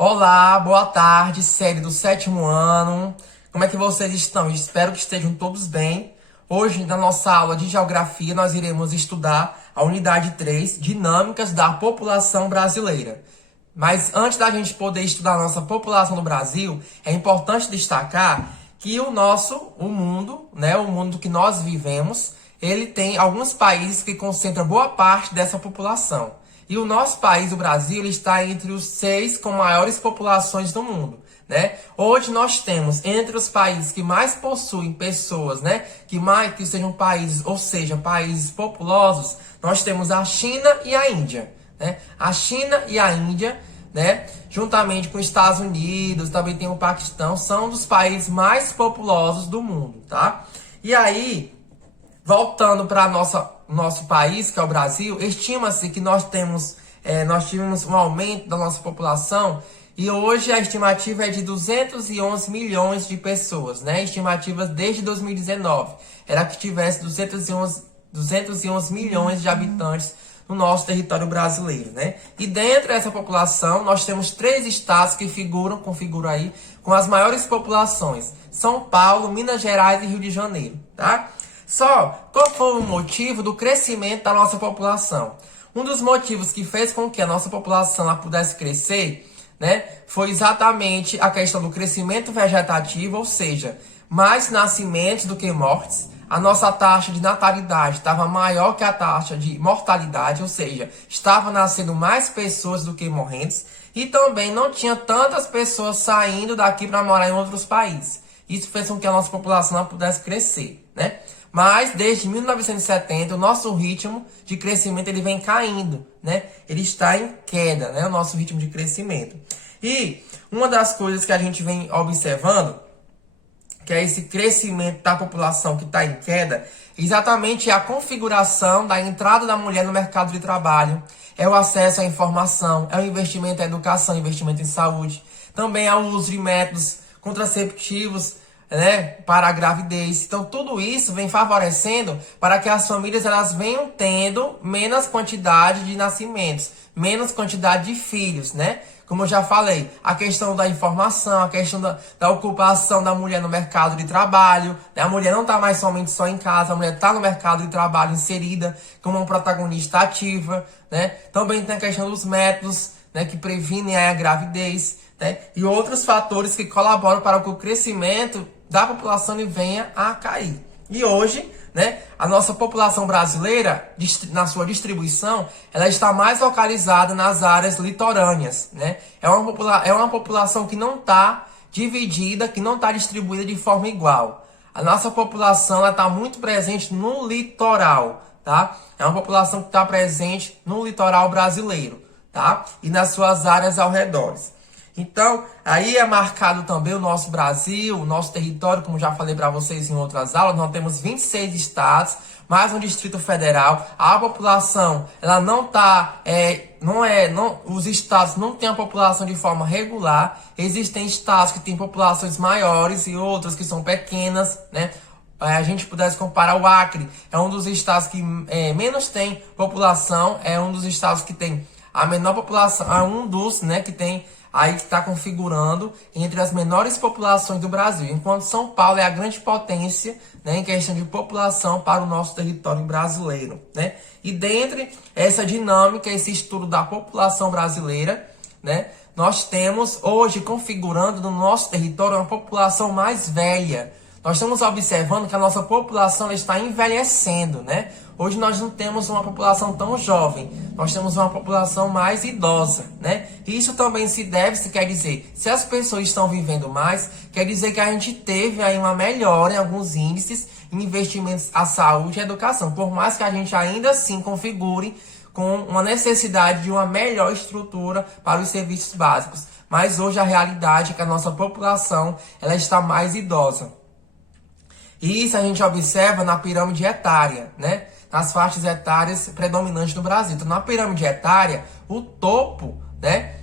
Olá, boa tarde, série do sétimo ano. Como é que vocês estão? Espero que estejam todos bem. Hoje, na nossa aula de geografia, nós iremos estudar a unidade 3, Dinâmicas da População Brasileira. Mas antes da gente poder estudar a nossa população no Brasil, é importante destacar que o mundo, né, o mundo que nós vivemos, ele tem alguns países que concentram boa parte dessa população. E o nosso país, o Brasil, ele está entre os 6 com maiores populações do mundo, né? Hoje nós temos entre os países que mais possuem pessoas, né, que sejam países, ou seja, países populosos, nós temos a China e a Índia, né? A China e a Índia, né, juntamente com os Estados Unidos, também tem o Paquistão, são dos países mais populosos do mundo, tá? E aí, voltando para nosso país, que é o Brasil, estima-se que nós tivemos um aumento da nossa população e hoje a estimativa é de 211 milhões de pessoas, né? Estimativas desde 2019 era que tivesse 211 milhões de habitantes no nosso território brasileiro, né? E dentro dessa população, nós temos 3 estados que configuram aí com as maiores populações: São Paulo, Minas Gerais e Rio de Janeiro, tá? Só, qual foi o motivo do crescimento da nossa população? Um dos motivos que fez com que a nossa população ela pudesse crescer, né, foi exatamente a questão do crescimento vegetativo, ou seja, mais nascimentos do que mortes. A nossa taxa de natalidade estava maior que a taxa de mortalidade, ou seja, estava nascendo mais pessoas do que morrentes. E também não tinha tantas pessoas saindo daqui para morar em outros países. Isso fez com que a nossa população pudesse crescer, né? Mas desde 1970 o nosso ritmo de crescimento ele vem caindo, né? Ele está em queda, né? O nosso ritmo de crescimento. E uma das coisas que a gente vem observando, que é esse crescimento da população que está em queda, exatamente é a configuração da entrada da mulher no mercado de trabalho, é o acesso à informação, é o investimento em educação, investimento em saúde, também é o uso de métodos contraceptivos, né, para a gravidez. Então tudo isso vem favorecendo para que as famílias elas venham tendo menos quantidade de nascimentos, menos quantidade de filhos, né? Como eu já falei, a questão da informação, a questão da ocupação da mulher no mercado de trabalho, né? A mulher não está mais somente só em casa, a mulher está no mercado de trabalho inserida como uma protagonista ativa, né? Também tem a questão dos métodos, né, que previnem a gravidez, né? E outros fatores que colaboram para que o crescimento da população venha a cair. E hoje, né, a nossa população brasileira, na sua distribuição, ela está mais localizada nas áreas litorâneas, né? É uma população que não está dividida, que não está distribuída de forma igual. A nossa população está muito presente no litoral, tá? É uma população que está presente no litoral brasileiro, tá? E nas suas áreas ao redor. Então, aí é marcado também o nosso Brasil, o nosso território, como já falei para vocês em outras aulas, nós temos 26 estados, mais um Distrito Federal. A população, ela os estados não têm a população de forma regular. Existem estados que têm populações maiores e outras que são pequenas, né? A gente pudesse comparar o Acre, é um dos estados que menos tem população, é um dos estados que tem a menor população, é um dos, né, que tem aí que está configurando entre as menores populações do Brasil, enquanto São Paulo é a grande potência, né, em questão de população para o nosso território brasileiro, né? E dentre essa dinâmica, esse estudo da população brasileira, né, nós temos hoje configurando no nosso território uma população mais velha. Nós estamos observando que a nossa população está envelhecendo, né? Hoje nós não temos uma população tão jovem, nós temos uma população mais idosa, né? E isso também quer dizer, se as pessoas estão vivendo mais, quer dizer que a gente teve aí uma melhora em alguns índices em investimentos à saúde e à educação, por mais que a gente ainda assim configure com uma necessidade de uma melhor estrutura para os serviços básicos. Mas hoje a realidade é que a nossa população ela está mais idosa. E isso a gente observa na pirâmide etária, né? Nas faixas etárias predominantes no Brasil. Então, na pirâmide etária, o topo, né,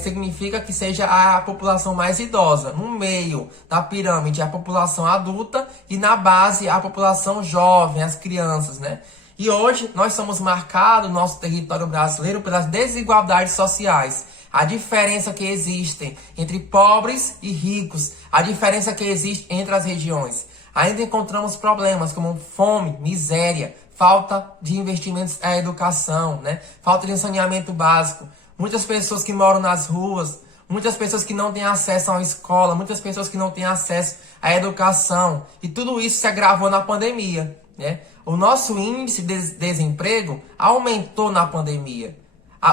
significa que seja a população mais idosa. No meio da pirâmide, a população adulta. E na base, a população jovem, as crianças, né? E hoje, nós somos marcados, no nosso território brasileiro, pelas desigualdades sociais. a diferença que existe entre pobres e ricos, a diferença que existe entre as regiões. Ainda encontramos problemas como fome, miséria, falta de investimentos na educação, né? Falta de saneamento básico. Muitas pessoas que moram nas ruas, muitas pessoas que não têm acesso a uma escola, muitas pessoas que não têm acesso à educação. E tudo isso se agravou na pandemia, né? O nosso índice de desemprego aumentou na pandemia.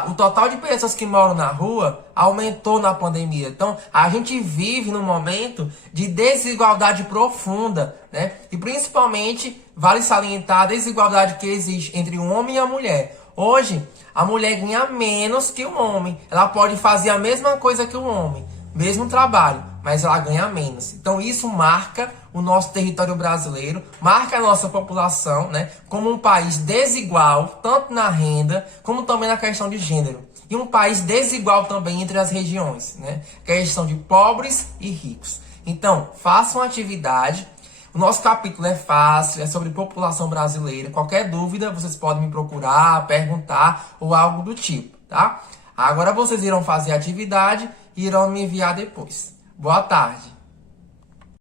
O total de pessoas que moram na rua aumentou na pandemia. Então, a gente vive num momento de desigualdade profunda, né? E principalmente, vale salientar a desigualdade que existe entre o homem e a mulher. Hoje, a mulher ganha menos que o homem. Ela pode fazer a mesma coisa que o homem, mesmo trabalho, mas ela ganha menos. Então, isso marca o nosso território brasileiro, marca a nossa população, né, como um país desigual, tanto na renda, como também na questão de gênero. E um país desigual também entre as regiões, né, questão de pobres e ricos. Então, façam atividade. O nosso capítulo é fácil, é sobre população brasileira. Qualquer dúvida, vocês podem me procurar, perguntar ou algo do tipo, tá? Agora vocês irão fazer a atividade e irão me enviar depois. Boa tarde.